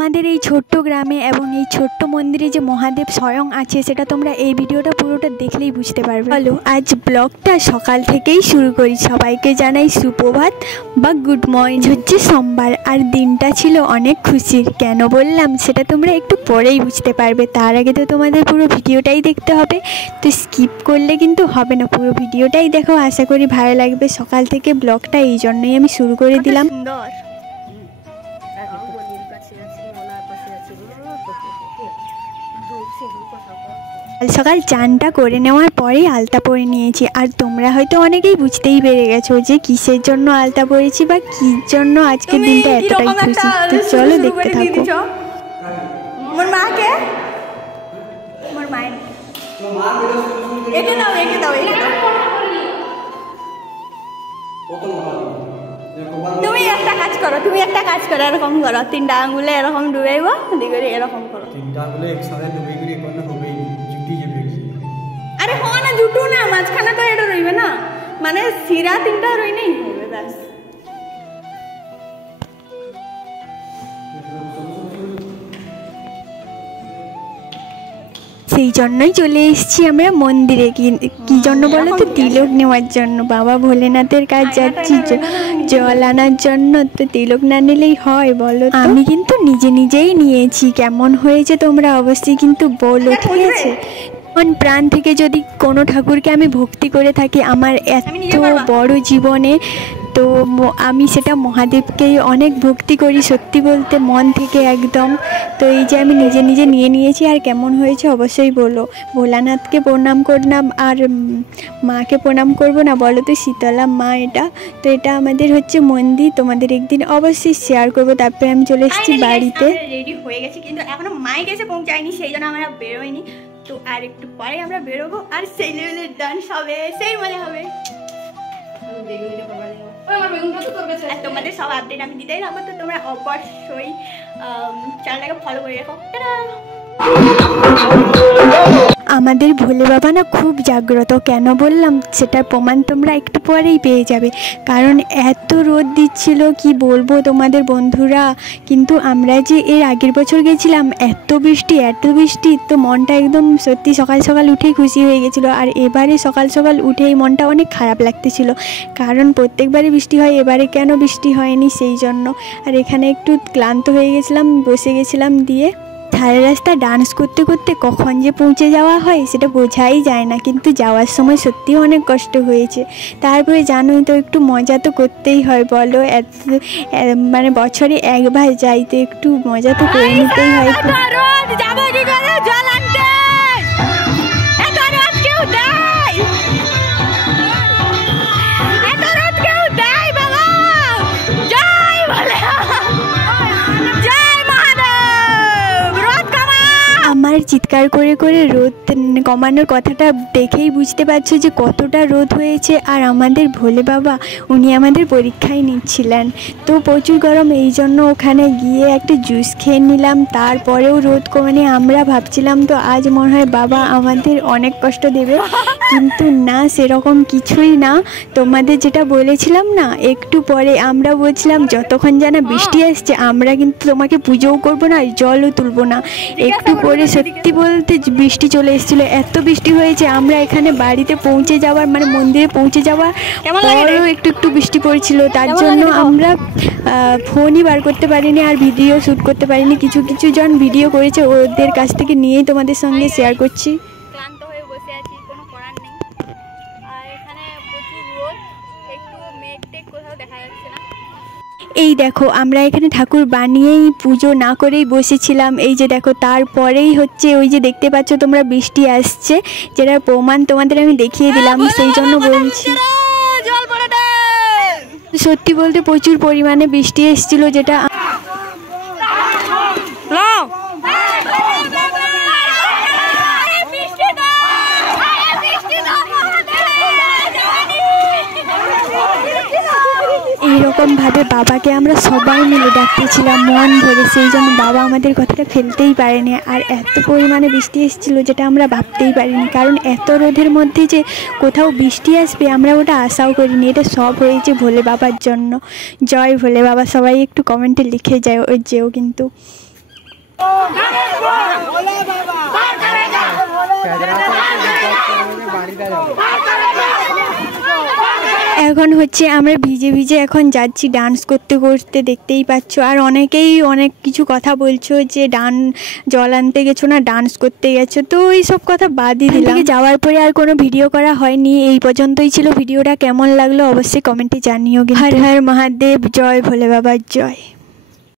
আমাদের এই ছোট্ট গ্রামে এবং এই ছোট্ট মন্দিরে যে মহাদেব স্বয়ং আছে সেটা তোমরা এই ভিডিওটা পুরোটা দেখলেই বুঝতে পারবে। চলো আজ ব্লগটা সকাল থেকেই শুরু করি। সবাইকে জানাই সুপ্রভাত বা গুড মর্নিং। হচ্ছে সোমবার আর দিনটা ছিল অনেক খুশির। কেন বললাম সেটা তোমরা একটু পরেই বুঝতে পারবে। তার আগে তো তোমাদের পুরো ভিডিওটাই দেখতে হবে, তো স্কিপ করলে কিন্তু হবে না। পুরো ভিডিওটাই দেখো, আশা করি ভালো লাগবে। সকাল থেকে ব্লগটা এই জন্যই আমি শুরু করে দিলাম। সকাল চানটা করে নেওয়ার পরেই আলতা পরে নিয়েছি। আর তোমরা হয়তো অনেকেই বুঝতেই পেরে গেছো যে কিসের জন্য আলতা পরেছি বা কি জন্য আজকের দিনটা এতটাই খুশি। তো চলো দেখতে থাকো। মোর মাকে মোর মায়ের একে দাও একে দাও একে দাও। তুমি একটা কাজ করো এরকম করো, তিনটা আঙ্গুলে এরকম ডুবাইব, দিকে এরকম করো। তিনটা আঙ্গুলে একসাথে ডুবাই করে করলে হবেই, জুটি যাবে। আরে হ না, জুটু না, মাঝখানে তো এটা রইবে না, মানে সিরা তিনটা রই নেই হবে ব্যাস। সেই জন্যই চলে এসেছি আমরা মন্দিরে। কি জন্য বলো তো? তিলক নেওয়ার জন্য। বাবা ভোলেনাথের কাজ যাচ্ছি জল আনার জন্য, তো তিলক না নিলেই হয় বলো? আমি কিন্তু নিজেই নিয়েছি। কেমন হয়েছে তোমরা অবশ্যই কিন্তু বলো, ঠিক আছে? মন প্রাণ থেকে যদি কোনো ঠাকুরকে আমি ভক্তি করে থাকি আমার এত বড় জীবনে, তো আমি সেটা মহাদেবকেই অনেক ভক্তি করি, সত্যি বলতে মন থেকে একদম। তো এই যে আমি নিজে নিয়ে নিয়েছি। আর কেমন হয়েছে অবশ্যই বলো। ভোলানাথকে প্রণাম করলাম আর মাকে প্রণাম করবো না বলো তো? শীতলা মা এটা। তো এটা আমাদের হচ্ছে মন্দির, তোমাদের একদিন অবশ্যই শেয়ার করবো। তারপরে আমি চলে এসেছি বাড়িতে। রেডি হয়ে গেছি কিন্তু এখনো মাইক এসে পৌঁছায়নি, সেই জন্য আমরা বেরোইনি। তো আর একটু পরে আমরা বেরোবো, আর সেই লেভেলের ডান্স হবে, সেই মজা হবে। আর তোমাদের সব আপডেট আমি দিতেই থাকবো, তো তোমরা অবশ্যই চ্যানেলটাকে ফলো করে রাখো। আমাদের ভোলে বাবা না খুব জাগ্রত। কেন বললাম সেটার প্রমাণ তোমরা একটু পরেই পেয়ে যাবে। কারণ এত রোদ দিচ্ছিল কি বলবো তোমাদের বন্ধুরা। কিন্তু আমরা যে এর আগের বছর গেছিলাম, এত বৃষ্টি, তো মনটা একদম সত্যি সকাল উঠেই খুশি হয়ে গেছিলো। আর এবারে সকাল উঠেই মনটা অনেক খারাপ লাগতেছিল, কারণ প্রত্যেকবারই বৃষ্টি হয়, এবারে কেন বৃষ্টি হয়নি সেই জন্য। আর এখানে একটু ক্লান্ত হয়ে গেছিলাম, বসে গেছিলাম। দিয়ে ধারে রাস্তা ডান্স করতে করতে কখন যে পৌঁছে যাওয়া হয় সেটা বোঝাই যায় না, কিন্তু যাওয়ার সময় সত্যিই অনেক কষ্ট হয়েছে। তারপরে জানোই তো, একটু মজা তো করতেই হয় বলো। মানে বছরে একবার যাই, তো একটু মজা তো করে নিতেই হয়। আমার চিৎকার করে রোদ কমানোর কথাটা দেখেই বুঝতে পারছো যে কতটা রোদ হয়েছে। আর আমাদের ভোলে বাবা উনি আমাদের পরীক্ষায় নিচ্ছিলেন, তো প্রচুর গরম, এই জন্য ওখানে গিয়ে একটা জুস খেয়ে নিলাম। তারপরেও রোদ কমানে আমরা ভাবছিলাম তো আজ মনে হয় বাবা আমাদের অনেক কষ্ট দেবে, কিন্তু না, সেরকম কিছুই না। তোমাদের যেটা বলেছিলাম না একটু পরে, আমরা বলছিলাম যতক্ষণ জানা বৃষ্টি আসছে আমরা কিন্তু তোমাকে পুজোও করবো না, জলও তুলবো না। একটু পরে সত্যি বলতে বৃষ্টি চলে এসেছিলো। এত বৃষ্টি হয়েছে আমরা এখানে বাড়িতে পৌঁছে যাওয়ার, মানে মন্দিরে পৌঁছে যাওয়ার পরেও একটু বৃষ্টি পড়ছিল। তার জন্য আমরা ফোনই বার করতে পারিনি আর ভিডিও শ্যুট করতে পারিনি। কিছু জন ভিডিও করেছে, ওদের কাছ থেকে নিয়েই তোমাদের সঙ্গে শেয়ার করছি। ক্লান্ত হয়ে বসে আছি, কোনো করার নেই। আর এখানে প্রচুর রোদ, একটু মেঘ টেঘ কোথাও দেখা যাচ্ছে না। এই দেখো আমরা এখানে ঠাকুর বানিয়েই পুজো না করেই বসেছিলাম। এই যে দেখো, তারপরেই হচ্ছে ওই যে দেখতে পাচ্ছ তোমরা বৃষ্টি আসছে, যেটা প্রমাণ তোমাদের আমি দেখিয়ে দিলাম, সেই জন্য বলছি। সত্যি বলতে প্রচুর পরিমাণে বৃষ্টি এসেছিল, যেটা এইরকমভাবে বাবাকে আমরা সবাই মিলে ডাকতেছিলাম মন ভরে, সেই জন্য বাবা আমাদের কথাটা ফেলতেই পারেনি। আর এত পরিমাণে বৃষ্টি এসেছিলো যেটা আমরা ভাবতেই পারিনি, কারণ এত রোদের মধ্যে যে কোথাও বৃষ্টি আসবে আমরা ওটা আশাও করিনি। এটা সব হয়েছে ভোলে বাবার জন্য। জয় ভোলে বাবা। সবাই একটু কমেন্টে লিখে যেও কিন্তু। এখন হচ্ছে আমরা ভিজে ভিজে এখন যাচ্ছি ডান্স করতে করতে, দেখতেই পাচ্ছ। আর অনেকেই অনেক কিছু কথা বলছো যে জল আনতে গেছো না, ডান্স করতে গেছো। তো এইসব কথা বাদই দিলাম। যাওয়ার পরে আর কোনো ভিডিও করা হয়নি। এই পর্যন্তই ছিল ভিডিওটা। কেমন লাগলো অবশ্যই কমেন্টে জানিও। হর হর মহাদেব, জয় ভোলে বাবার জয়।